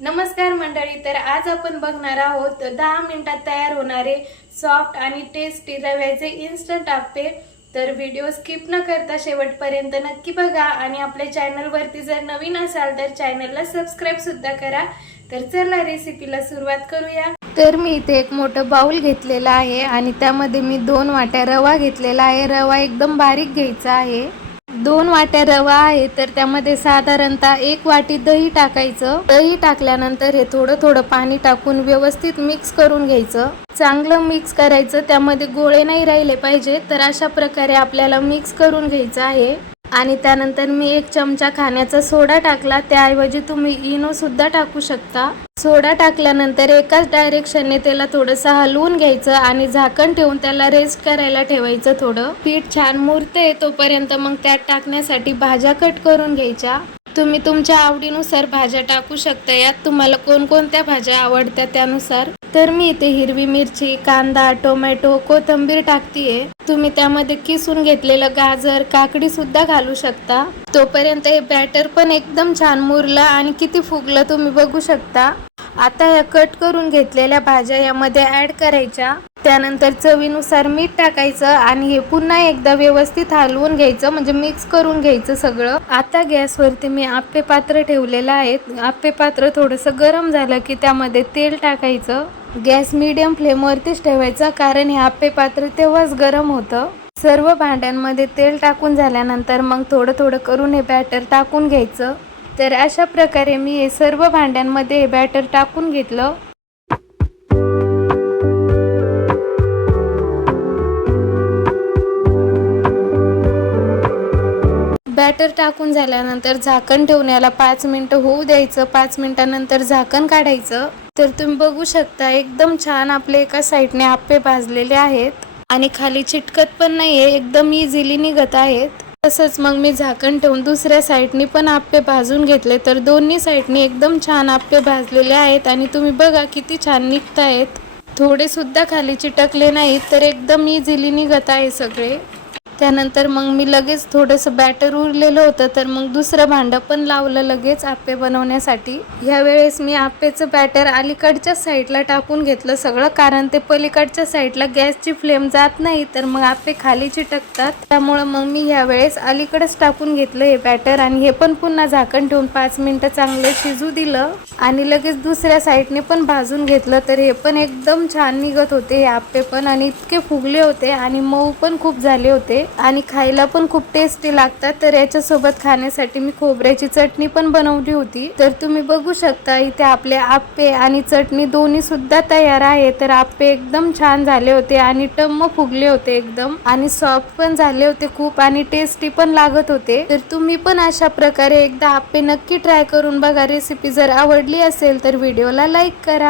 नमस्कार मंडळी, तर आज आपण बघणार आहोत 10 मिनिटात तयार होणारे सॉफ्ट आणि टेस्टी रव्याचे इन्स्टंट आप्पे। तर व्हिडिओ स्किप न करता शेवटपर्यंत नक्की बघा आणि आपल्या चॅनलवरती जर नवीन असाल तर चॅनलला सबस्क्राइब सुद्धा करा। तर चला रेसिपीला सुरुवात करूया। तर मी इथे एक मोठं बाउल घेतलेला आहे आणि त्यामध्ये मी 2 वाट्या रवा घेतलेला आहे। रवा एकदम बारीक घ्यायचा आहे। 2 वाट्या रवा आहे तर त्यामध्ये साधारणतः 1 वाटी दही टाकायचं। दही टाकल्यानंतर हे थोडं थोडं पाणी टाकून व्यवस्थित मिक्स करून घ्यायचं। चांगलं मिक्स करायचं, त्यामध्ये गोळे नाही राहिले पाहिजे। तर अशा प्रकारे आपल्याला मिक्स करून घ्यायचं आहे। आणि त्यानंतर मी 1 चमचा खाण्याचा सोडा टाकला, त्याऐवजी तुम्ही इनो सुद्धा टाकू शकता। सोडा टाकल्यानंतर एकाच डायरेक्शनने त्याला थोडंसं हलवून घ्यायचं आणि झाकण ठेवून त्याला रेस्ट करायला ठेवायचं। थोडं पीठ छान मुरतंय तोपर्यंत मग त्यात टाकण्यासाठी भाज्या कट करून घ्यायच्या। तुम्ही तुमच्या आवडीनुसार भाज्या टाकू शकता, यात तुम्हाला कोणकोणत्या भाज्या आवडतात त्यानुसार। तर मी इथे हिरवी मिरची, कांदा, टोमॅटो, कोथिंबीर टाकतीये। तुम्ही त्यामध्ये किसून घेतलेलं गाजर, काकडी सुद्धा घालू शकता। तोपर्यंत हे बॅटर पण एकदम छान मुरलं आणि किती फुगलं तुम्ही बघू शकता। आता या कट करून घेतलेल्या भाज्या यामध्ये ऍड करायच्या। त्यानंतर चवीनुसार मीठ टाकायचं आणि हे पुन्हा एकदा व्यवस्थित हलवून घ्यायचं, म्हणजे मिक्स करून घ्यायचं सगळं। आता गॅसवरती मी आप्पे पात्र ठेवलेलं आहे। आप्पे पात्र थोडंसं गरम झालं की त्यामध्ये तेल टाकायचं। गॅस मीडियम फ्लेमवरतीच ठेवायचा, कारण हे आप्पे पात्र तेव्हाच गरम होतं। सर्व भांड्यांमध्ये तेल टाकून झाल्यानंतर मग थोडं थोडं करून हे बॅटर टाकून घ्यायचं। तर अशा प्रकारे मी हे सर्व भांड्यांमध्ये हे बॅटर टाकून घेतलं। बॅटर टाकून झाल्यानंतर झाकण ठेवून याला 5 मिनिटं होऊ द्यायचं। 5 मिनिटांनंतर झाकण काढायचं। तर तुम्ही बघू शकता एकदम छान आपले एका साईडने आप्पे भाजलेले आहेत आणि खाली चिटकत पण नाहीये, एकदम इझिली निघत आहेत। तसंच मग मी झाकण ठेवून दुसऱ्या साईडने पण आप्पे भाजून घेतले। तर दोन्ही साईडने एकदम छान आप्पे भाजलेले आहेत आणि तुम्ही बघा किती छान निघतायत। थोडे सुद्धा खाली चिटकले नाहीत, तर एकदम इझिली निघत आहे सगळे। त्यानंतर मग मी लगेच थोडंसं बॅटर उरलेलं होतं, तर मग दुसरं भांडं पण लावलं लगेच आप्पे बनवण्यासाठी। ह्या वेळेस मी आप्पेचं बॅटर अलीकडच्या साईडला टाकून घेतलं सगळं, कारण ते पलीकडच्या साईडला गॅसची फ्लेम जात नाही, तर मग आप्पे खाली चिटकतात। त्यामुळे मग मी ह्या वेळेस अलीकडेच टाकून घेतलं हे बॅटर आणि हे पण पुन्हा झाकण ठेवून 5 मिनिटं चांगलं शिजू दिलं आणि लगेच दुसऱ्या साईडने पण भाजून घेतलं। तर हे पण एकदम छान निघत होते हे आप्पे पण, आणि इतके फुगले होते आणि मऊ पण खूप झाले होते आणि खायला पण खूप टेस्टी लागतात। तर याच्यासोबत खाण्यासाठी मी खोबऱ्याची चटणी पण बनवली होती। तर तुम्ही बघू शकता इथे आपले आप्पे आणि चटणी दोन्ही सुद्धा तयार आहे। तर आप्पे एकदम छान झाले होते आणि टम्म फुगले होते एकदम, आणि सॉफ्ट पण झाले होते खूप आणि टेस्टी पण लागत होते। तर तुम्ही पण अशा प्रकारे एकदा आप्पे नक्की ट्राय करून बघा। रेसिपी जर आवडली असेल तर व्हिडिओला लाईक करा।